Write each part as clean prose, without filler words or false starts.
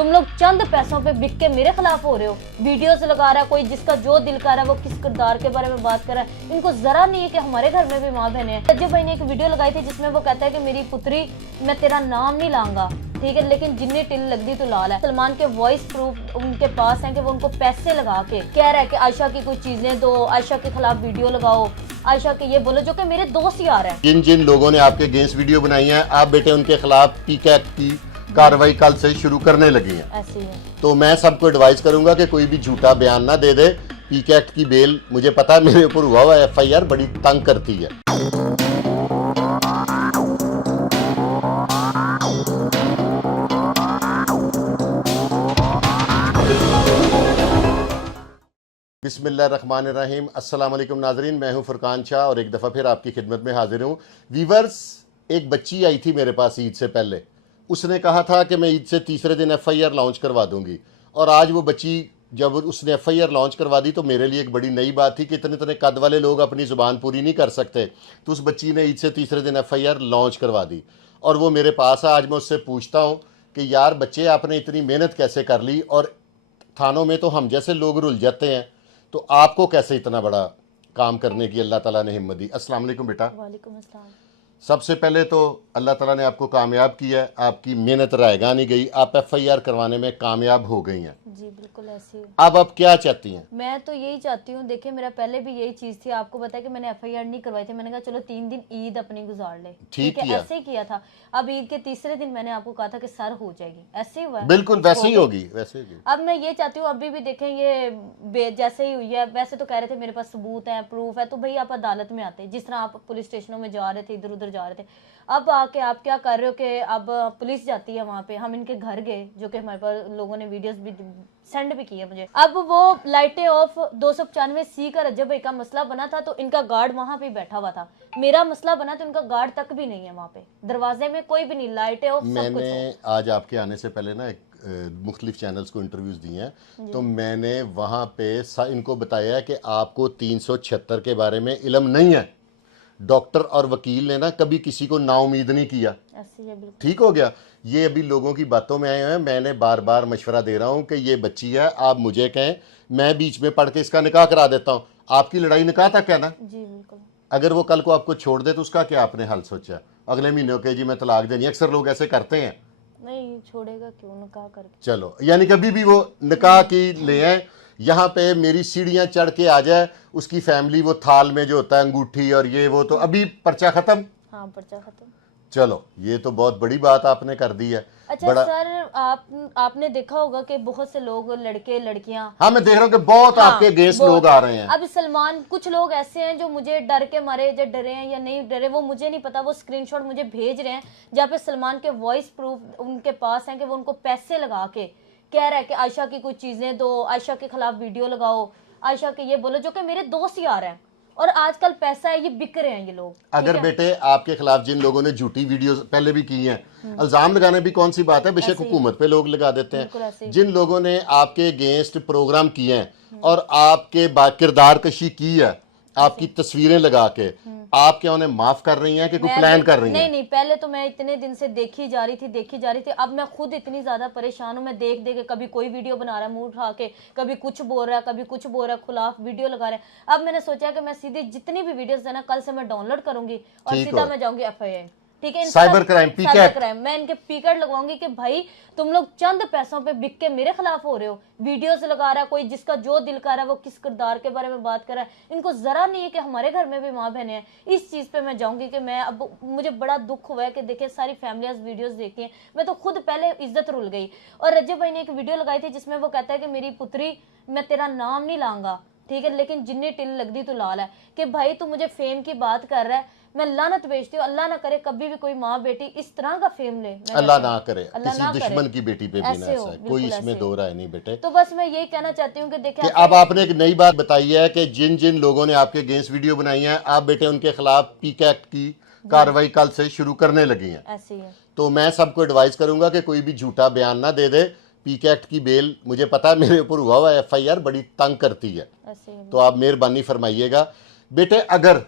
तुम लोग चंद पैसों पे बिक के मेरे खिलाफ हो रहे हो, वीडियोस लगा रहा है कोई, जिसका जो दिल कर रहा है वो किस किरदार के बारे में बात कर रहा है। इनको जरा नहीं है कि हमारे घर में भी माँ बहने हैं। रज्जब भाई ने एक वीडियो लगाई थी जिसमें वो कहता है कि मेरी पुत्री, मैं तेरा नाम नहीं लाऊंगा, ठीक है, लेकिन जिन्नी टिल लगती तो लाल है। सलमान के वॉइस प्रूफ उनके पास है कि वो उनको पैसे लगा के कह रहा है कि आयशा की कुछ चीजें दो, आयशा के खिलाफ वीडियो लगाओ, आयशा के ये बोलो, जो कि मेरे दोस्त यार हैं। जिन जिन लोगों ने आपके अगेंस्ट वीडियो बनाई है, आप बेटे उनके खिलाफ पीके एक्ट की कार्रवाई कल से शुरू करने लगी है। ऐसे ही है। तो मैं सबको एडवाइस करूंगा कि कोई भी झूठा बयान ना दे दे। पीके एक्ट की बेल, मुझे पता है मेरे ऊपर हुआ FIR बड़ी तंग करती है। बिस्मिल्लाहिर्रहमानिर्रहीम। अस्सलाम वालेकुम नाजरीन, मैं हूं फुरकान शाह और एक दफ़ा फिर आपकी खिदमत में हाजिर हूं। वीवर्स, एक बच्ची आई थी मेरे पास ईद से पहले। उसने कहा था कि मैं ईद से तीसरे दिन FIR लॉन्च करवा दूंगी, और आज वो बच्ची जब उसने FIR लॉन्च करवा दी तो मेरे लिए एक बड़ी नई बात थी कि इतने इतने कद वाले लोग अपनी ज़ुबान पूरी नहीं कर सकते। तो उस बच्ची ने ईद से तीसरे दिन FIR लॉन्च करवा दी और वो मेरे पास है। आज मैं उससे पूछता हूँ कि यार बच्चे, आपने इतनी मेहनत कैसे कर ली, और थानों में तो हम जैसे लोग रुल जाते हैं, तो आपको कैसे इतना बड़ा काम करने की अल्लाह ताला ने हिम्मत दी। अस्सलाम वालेकुम बेटा। वालेकुम अस्सलाम। सबसे पहले तो अल्लाह ताला ने आपको कामयाब किया है, आपकी मेहनत रायगा नहीं गई, आप FIR करवाने में कामयाब हो गई हैं। जी बिल्कुल ऐसे ही। अब आप क्या चाहती हैं? मैं तो यही चाहती हूँ, देखिए मेरा पहले भी यही चीज थी, आपको पता है कि मैंने FIR नहीं करवाई थी। मैंने कहा चलो 3 दिन ईद अपनी गुजार ले, ठीक है, किया। ऐसे ही किया था। अब ईद के तीसरे दिन मैंने आपको कहा था कि सर हो जाएगी, ऐसे ही हुआ है। बिल्कुल वैसे ही होगी, वैसे ही होगी। अब मैं ये चाहती हूँ, अभी भी देखें ये जैसे ही हुई है, वैसे तो कह रहे थे मेरे पास सबूत है, प्रूफ है, तो भाई आप अदालत में आते, जिस तरह आप पुलिस स्टेशनों में जा रहे थे, इधर उधर जा रहे थे। अब आके आप क्या कर रहे हो कि अब पुलिस जाती है वहां पे, हम इनके घर गए, जो कि हमारे पास लोगों ने वीडियोस भी सेंड भी किए मुझे। अब वो लाइटें ऑफ 295C का रज्जब भाई का मसला बना था, तो इनका गार्ड वहां पे बैठा हुआ था। मेरा मसला बना तो इनका गार्ड तक भी नहीं है वहां पे, दरवाजे में कोई भी नहीं, लाइटें ऑफ, सब कुछ मैंने आज आपके आने से पहले ना मुख्तलिफ चैनल्स को इंटरव्यूज़ दिए हैं, तो मैंने वहाँ पे इनको बताया है कि आपको 376 के बारे में इल्म नहीं है। डॉक्टर और वकील ने ना कभी किसी को नाउमीद नहीं किया। ऐसे ही है, बिल्कुल ठीक हो गया। ये अभी लोगों की बातों में आए हैं। मैंने बार बार मशवरा दे रहा हूँ कि ये बच्ची है, आप मुझे कहें, मैं बीच में पढ़ के इसका निकाह करा देता हूँ। आपकी लड़ाई निकाह तक है ना। जी बिल्कुल। अगर वो कल को आपको छोड़ दे तो उसका क्या आपने हल सोचा? अगले महीने के जी मैं तलाक देनी। अक्सर लोग ऐसे करते हैं। नहीं छोड़ेगा क्यों, निकाह करके। चलो, यानी कभी भी वो निकाह की ले आए, यहाँ पे मेरी सीढ़ियाँ चढ़ के आ जाए, उसकी फैमिली वो थाल में जो होता है अंगूठी और ये वो, तो अभी पर्चा खत्म। हाँ पर्चा खत्म। चलो, ये तो बहुत बड़ी बात आपने कर दी है। अच्छा सर, आपने देखा होगा कि बहुत से लोग, लड़के लड़कियां, हाँ मैं देख रहा हूँ कि बहुत आपके अगेंस्ट लोग आ रहे हैं। अब सलमान, कुछ लोग ऐसे हैं जो मुझे डर के मारे, जो डरे हैं या नहीं डरे वो मुझे नहीं पता, वो स्क्रीनशॉट मुझे भेज रहे हैं जहाँ पे सलमान के वॉइस प्रूफ उनके पास हैं कि वो उनको पैसे लगा के कह रहा है कि आयशा की कुछ चीजें दो, आयशा के खिलाफ वीडियो लगाओ, आयशा के ये बोलो, जो कि मेरे दोस्त यार हैं। और आजकल पैसा है, ये बिक रहे हैं ये लोग। अगर बेटे आपके खिलाफ जिन लोगों ने झूठी वीडियो पहले भी की हैं, इल्जाम लगाने भी कौन सी बात है, बेशक हुकूमत पे लोग लगा देते हैं। जिन लोगों ने आपके अगेंस्ट प्रोग्राम किए हैं और आपके किरदार कशी की है, आपकी तस्वीरें लगा के, आप क्या उन्हें माफ कर रही हैं कि कोई प्लान कर रही हैं? नहीं, पहले तो मैं इतने दिन से देखी जा रही थी। अब मैं खुद इतनी ज्यादा परेशान हूँ। मैं देख के कभी कोई वीडियो बना रहा है मुंह उठा के, कभी कुछ बोल रहा है, कभी कुछ बोल रहा है, खुलाफ वीडियो लगा रहा है। अब मैंने सोचा कि मैं सीधे जितनी भी वीडियोस है ना, कल से मैं डाउनलोड करूंगी और सीधा मैं जाऊंगी FIR, ठीक है, साइबर क्राइम, मैं इनके पीकट लगवाऊंगी कि भाई तुम लोग चंद पैसों पे बिक के मेरे खिलाफ हो रहे हो, वीडियोस लगा रहा है कोई, जिसका जो दिल कर रहा है वो किस किरदार के बारे में बात कर रहा है। इनको जरा नहीं है कि हमारे घर में भी माँ बहने हैं। इस चीज पे मैं जाऊंगी कि मैं, अब मुझे बड़ा दुख हुआ है कि देखिए सारी फैमिलियां वीडियोस देखती हैं, मैं तो खुद पहले इज्जत रुल गई। और रज्जब भाई ने एक वीडियो लगाई थी जिसमें वो कहता है कि मेरी पुत्री, मैं तेरा नाम नहीं लाऊंगा, ठीक है, लेकिन जिन्नी टिल लगती तो लाल है। कि भाई तू मुझे फेम की बात कर रहा है, मैं लानत भेजती हूँ, अल्लाह ना करे कभी भी कोई माँ बेटी इस तरह का फेम ले, अल्लाह ना करे, किसी दुश्मन की बेटी पे भी ना ऐसा है। कोई इसमें दो राय नहीं बेटे। तो बस मैं यही कहना चाहती हूँ कि देखिए अब आपने एक नई बात बताई है कि जिन जिन लोगों ने आपके अगेंस्ट वीडियो बनाई है, आप बेटे उनके खिलाफ पीके एक्ट की कार्रवाई कल से शुरू करने लगी है। ऐसे ही है। तो मैं सबको एडवाइस करूंगा कि कोई भी झूठा बयान ना दे दे। पीके एक्ट की बेल, मुझे पता है मेरे ऊपर हुआ FIR बड़ी तंग करती है, तो आप मेहरबानी फरमाइएगा। बेटे, अगर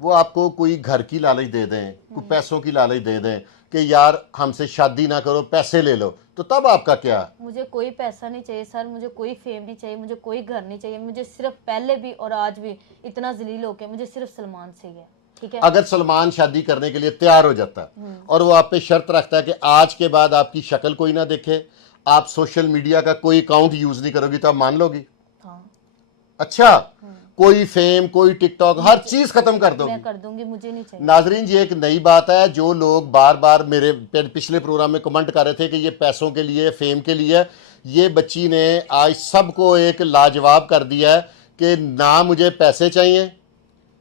वो आपको कोई घर की लालच दे दें, कोई पैसों की लालच दे दें कि यार हमसे शादी ना करो, पैसे ले लो, तो तब आपका क्या? मुझे कोई पैसा नहीं चाहिए सर, मुझे कोई फेम नहीं चाहिए, मुझे कोई घर नहीं चाहिए, मुझे सिर्फ पहले भी और आज भी इतना जलील होके मुझे सिर्फ सलमान चाहिए, ठीक है। अगर सलमान शादी करने के लिए तैयार हो जाता है और वो आप पे शर्त रखता है कि आज के बाद आपकी शक्ल कोई ना देखे, आप सोशल मीडिया का कोई अकाउंट यूज नहीं करोगी, तो आप मान लोगी? हाँ अच्छा, कोई फेम, कोई टिकटॉक, हर चीज खत्म कर दोगी? मैं कर दूंगी, मुझे नहीं चाहिए। नाजरीन, ये एक नई बात है। जो लोग बार बार मेरे पिछले प्रोग्राम में कमेंट कर रहे थे कि ये पैसों के लिए, फेम के लिए है, ये बच्ची ने आज सबको एक लाजवाब कर दिया है कि ना मुझे पैसे चाहिए,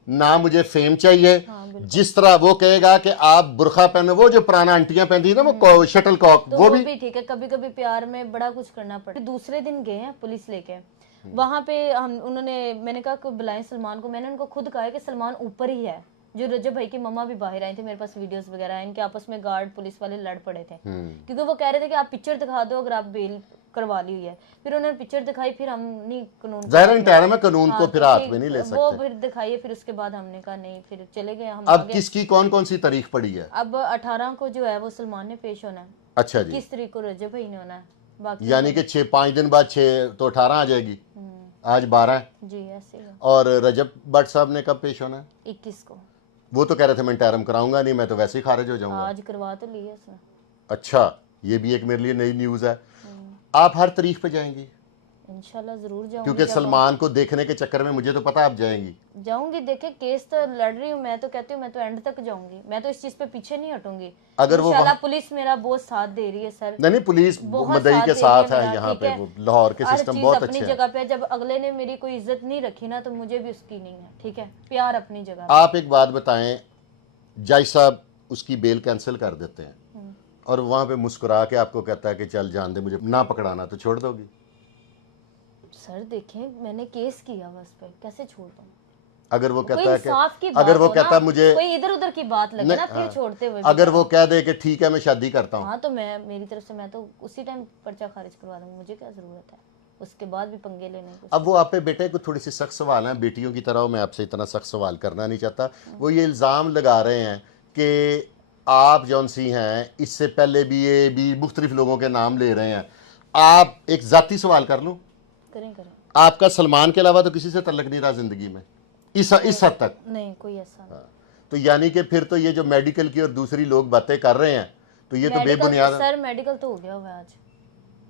ना मुझे फेम चाहिए। जिस तरह वो कहेगा कि आप बुरखा पहनो, वो जो पुराना आंटियां पहनती है ना, वो शटल कॉक, तो वो भी ठीक है, कभी कभी प्यार में बड़ा कुछ करना पड़ता है। दूसरे दिन गए हैं पुलिस लेके, वहां पे हम उन्होंने, मैंने कहा कि बुलाएं सलमान को, मैंने उनको खुद कहा है कि सलमान ऊपर ही है। जो रजब भाई की मम्मा भी बाहर आई थी, मेरे पास वीडियोस वगैरह हैं, इनके आपस में गार्ड पुलिस वाले लड़ पड़े थे, क्योंकि वो कह रहे थे कि आप पिक्चर दिखा दो अगर आप बेल करवा ली हुई है। फिर उन्होंने पिक्चर दिखाई, फिर हम नहीं कानून ज़ाहिर है कानून को फिर हाथ में नहीं ले वो सकते। फिर दिखाइए, फिर उसके बाद हमने कहा नहीं, फिर चले गए हम अब आगे। किसकी कौन कौन सी तारीख पड़ी है? अब 18 को जो है वो सलमान ने पेश होना है, अच्छा जी, 21 तारीख को रजब भाई ने होना है, बाकी यानी कि 5 दिन बाद 6 तो 18 आ जाएगी, आज 12 है। जी ऐसे ही है। और रजब भट्ट साहब ने कब पेश होना है? 21 को। वो तो कह रहे थे मैं इंटरम कराऊंगा नहीं, मैं तो वैसे ही खारिज हो जाऊंगा। आज करवा तो लिया उसने। अच्छा, ये भी एक मेरे लिए नई न्यूज़ है। आप हर तारीख पे जाएंगी? इंशाल्लाह जरूर जाऊंगी, क्योंकि सलमान को देखने के चक्कर में मुझे तो पता आप जाएंगी। जाऊंगी। देखे केस तो लड़ रही हूँ, मैं तो कहती हूँ मैं तो एंड तक जाऊंगी, मैं तो इस चीज पे पीछे नहीं हटूंगी। अगर वो इंशाल्लाह पुलिस मेरा बहुत साथ दे रही है सर। नहीं, पुलिस बहुत मदई के दे रही साथ है मेरा, यहाँ ठीक पे, है? वो लाहौर के हर सिस्टम चीज बहुत अपनी अच्छे हैं। जगह पे, जब अगले ने मेरी कोई इज्जत नहीं रखी ना, तो मुझे भी उसकी नहीं है, ठीक है? प्यार अपनी जगह पे। आप एक बात बताएं, जज साहब उसकी बेल कैंसिल कर देते हैं और वहां पे मुस्कुरा के आपको कहता है कि चल जान दे, मुझे ना पकड़ाना, तो छोड़ दोगी? सर देखें, मैंने केस किया बस पे, कैसे छोड़ दूं? अगर वो कोई कहता है इंसाफ की कि बात अगर वो हो कहता ना, मुझे कोई इधर उधर की बात लगे ना, फिर हाँ, छोड़ते हुए अगर वो कह दे कि ठीक है मैं शादी करता हूँ, हाँ, तो मैं मेरी तरफ से मैं तो उसी टाइम पर्चा खारिज करवा दूंगी, मुझे क्या जरूरत है उसके बाद भी पंगे लेने की। अब वो आप पे बेटे को थोड़ी सी सख्त सवाल है, बेटियों की तरह मैं आपसे इतना सख्त सवाल करना नहीं चाहता। वो ये इल्ज़ाम लगा रहे हैं कि आप जौन सी हैं, इससे पहले भी मुख्तलिफ लोगों के नाम ले रहे हैं। आप एक ज़ाती सवाल कर लूँ, करें करें। आपका सलमान के अलावा तो किसी से तल्लक नहीं रहा ज़िंदगी में, इस हद तक? नहीं, कोई ऐसा नहीं। तो यानी कि फिर तो ये जो मेडिकल की और दूसरी लोग बातें कर रहे हैं, तो ये तो मेडिकल बेबुनियाद। सर मेडिकल तो हो गया हुआ है आज,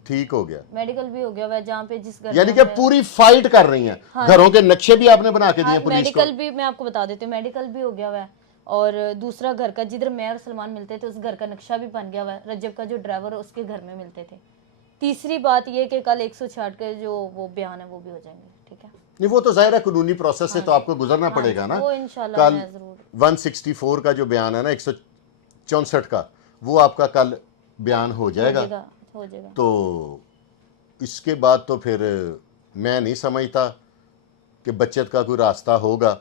ठीक हो गया, मेडिकल भी हो गया हुआ है, जहाँ पे जिस घर यानी में कि मैं- पूरी फाइट कर रही हैं। घरों के नक्शे भी आपने बना के दिए पुलिस को? मेडिकल भी मैं आपको बता देती हूँ, मेडिकल भी हो गया हुआ है, और दूसरा घर का जिधर मैं और सलमान मिलते थे उस घर का नक्शा भी बन गया हुआ है, रजब का जो ड्राइवर उसके घर में मिलते थे। तीसरी बात ये कि कल 166 के जो वो बयान है वो भी हो जाएंगे, ठीक है? नहीं, वो तो जाहिर है कानूनी प्रोसेस से तो आपको गुजरना पड़ेगा ना। वो इंशाल्लाह कल मैं जरूर 164 का जो बयान है ना, 164 का, वो आपका कल बयान हो जाएगा। हो जाएगा। तो इसके बाद तो फिर मैं नहीं समझता कि बचत का कोई रास्ता होगा।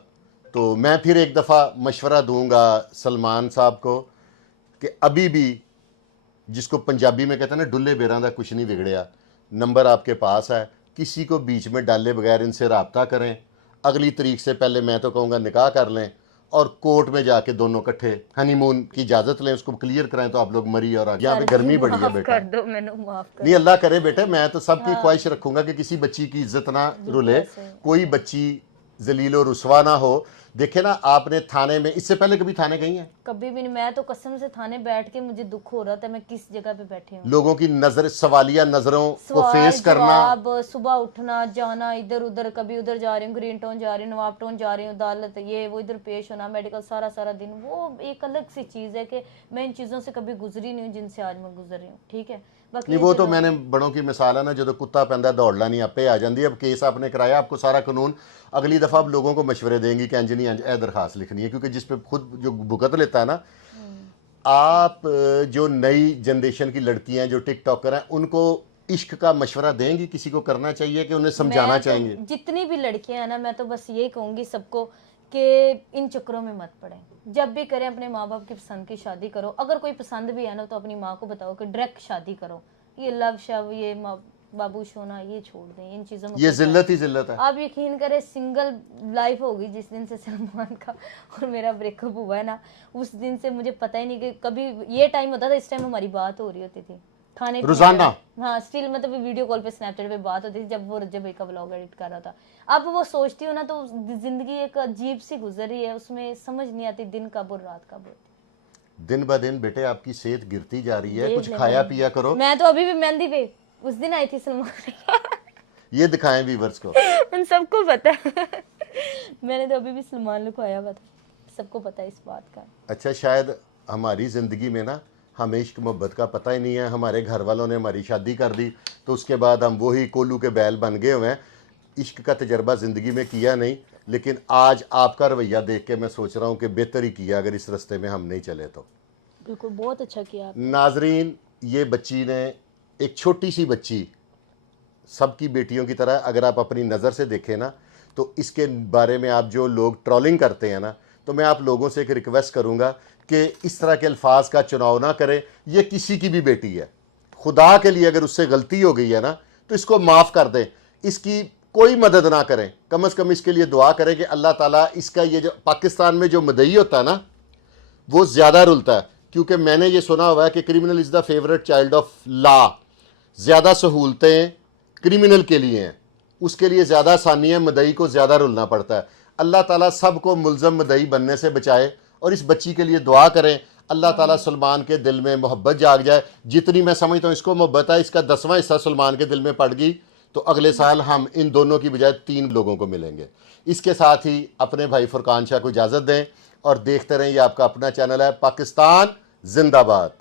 तो मैं फिर एक दफ़ा मशवरा दूंगा सलमान साहब को कि अभी भी, जिसको पंजाबी में कहते हैं ना, डुल्ले बेरां दा कुछ नहीं बिगड़िया, नंबर आपके पास है, किसी को बीच में डाले बगैर इनसे रब्ता करें। अगली तारीख से पहले मैं तो कहूँगा निकाह कर लें और कोर्ट में जाके दोनों इकट्ठे हनीमून की इजाज़त लें, उसको क्लियर कराएं, तो आप लोग मरी। और यहाँ पे गर्मी बड़ी है बेटा, कर दो, मैंने माफ कर। नहीं अल्लाह करे बेटे, मैं तो सबकी ख्वाहिश रखूंगा कि किसी बच्ची की इज्जत ना रुले, कोई बच्ची जलील और रुसवा ना हो। देखे ना, आपने थाने में, इससे पहले कभी थाने गई हैं? कभी भी नहीं। मैं तो कसम से थाने बैठ के मुझे दुख हो रहा था, मैं किस जगह पे बैठी हूँ। लोगों की नजर, सवालिया नजरों को फेस करना, जवाब, सुबह उठना, जाना इधर उधर, कभी उधर जा रही हूँ, ग्रीन टाउन जा रही हूँ, नवाब टाउन जा रही हूँ, अदालत ये वो, इधर पेश होना, मेडिकल, सारा सारा दिन, वो एक अलग सी चीज है कि मैं इन चीजों से कभी गुजरी नहीं हूँ जिनसे आज मैं गुजर रही हूँ, ठीक है? बाकी नहीं वो तो मैंने बड़ों की मिसाल है ना, जो कुत्ता पैंदा दौड़ला नहीं आपे आ जाती। अब केस आपने कराया, आपको सारा कानून, अगली दफ़ा आप लोगों को मशवरे देंगी कि अंजनी ए दरखास्त लिखनी है, क्योंकि जिस पे खुद जो भुगत लेता है ना, आप जो नई जनरेशन की लड़कियां जो टिकटॉकर हैं, उनको इश्क का मशवरा देंगी? किसी को करना चाहिए कि उन्हें समझाना चाहिए? जितनी भी लड़कियां हैं ना, मैं तो बस यही कहूंगी सबको कि इन चक्करों में मत पड़े। जब भी करें अपने माँ बाप की पसंद की शादी करो। अगर कोई पसंद भी है ना, तो अपनी माँ को बताओ कि डायरेक्ट शादी करो। ये लव शव, ये बाबूश होना ये छोड़ दें, इन चीज़ों में ये कोई जिल्लत ही जिल्लत है। आप यकीन करें सिंगल लाइफ होगी जिस दिन से सलमान का और मेरा ब्रेकअप हुआ है ना, उस दिन से मुझे पता ही नहीं कि कभी ये टाइम होता था, इस टाइम हमारी बात हो रही होती थी खाने पीने रोजाना? पे। हाँ स्टिल मतलब वीडियो कॉल पे स्नैपचैट पे बात होती थी जब वो रज्जब भाई का व्लॉग एडिट कर रहा था। अब वो सोचती हूँ ना तो जिंदगी एक अजीब सी गुजरी है, उसमें समझ नहीं आती दिन कब और रात कब होती। दिन ब दिन बेटे आपकी सेहत गिरती जा रही है, देख कुछ ले खाया भाई। पिया करो। मैं तो अभी भी मेहंदी पे उस दिन आई थी सलमान ये दिखाएं व्यूवर्स को। उन सबको पता है मैंने तो अभी भी सलमान लुकाया हुआ था, सबको पता है इस बात का। अच्छा, शायद हमारी ज़िंदगी में ना हमें इश्क मोहब्बत का पता ही नहीं है। हमारे घर वालों ने हमारी शादी कर दी तो उसके बाद हम वही कोल्लू के बैल बन गए हुए हैं। इश्क का तजर्बा ज़िंदगी में किया नहीं, लेकिन आज आपका रवैया देख के मैं सोच रहा हूँ कि बेहतर ही किया अगर इस रास्ते में हम नहीं चले तो। बिल्कुल बहुत अच्छा किया आपने। नाजरीन, ये बच्ची ने, एक छोटी सी बच्ची, सबकी बेटियों की तरह अगर आप अपनी नज़र से देखें ना तो इसके बारे में आप जो लोग ट्रोलिंग करते हैं ना, तो मैं आप लोगों से एक रिक्वेस्ट करूंगा कि इस तरह के अल्फाज का चुनाव ना करें। ये किसी की भी बेटी है, खुदा के लिए अगर उससे गलती हो गई है ना तो इसको माफ़ कर दें, इसकी कोई मदद ना करें। कम से कम इसके लिए दुआ करें कि अल्लाह ताला इसका ये जो पाकिस्तान में जो मदई होता है ना वो ज़्यादा रुलता है, क्योंकि मैंने ये सुना हुआ है कि criminal is the favourite child of law. ज़्यादा सहूलतें क्रिमिनल के लिए हैं, उसके लिए ज़्यादा आसानी है, मदई को ज़्यादा रुलना पड़ता है। अल्लाह ताला सबको मुल्ज़म मदई बनने से बचाए और इस बच्ची के लिए दुआ करें। अल्लाह ताला सलमान के दिल में मोहब्बत जाग जाए। जितनी मैं समझता हूँ इसको मोहब्बत है, इसका 10वां हिस्सा सलमान के दिल में पड़ गई तो अगले साल हम इन दोनों की बजाय 3 लोगों को मिलेंगे। इसके साथ ही अपने भाई फुरकान शाह को इजाज़त दें और देखते रहें, ये आपका अपना चैनल है पाकिस्तान जिंदाबाद।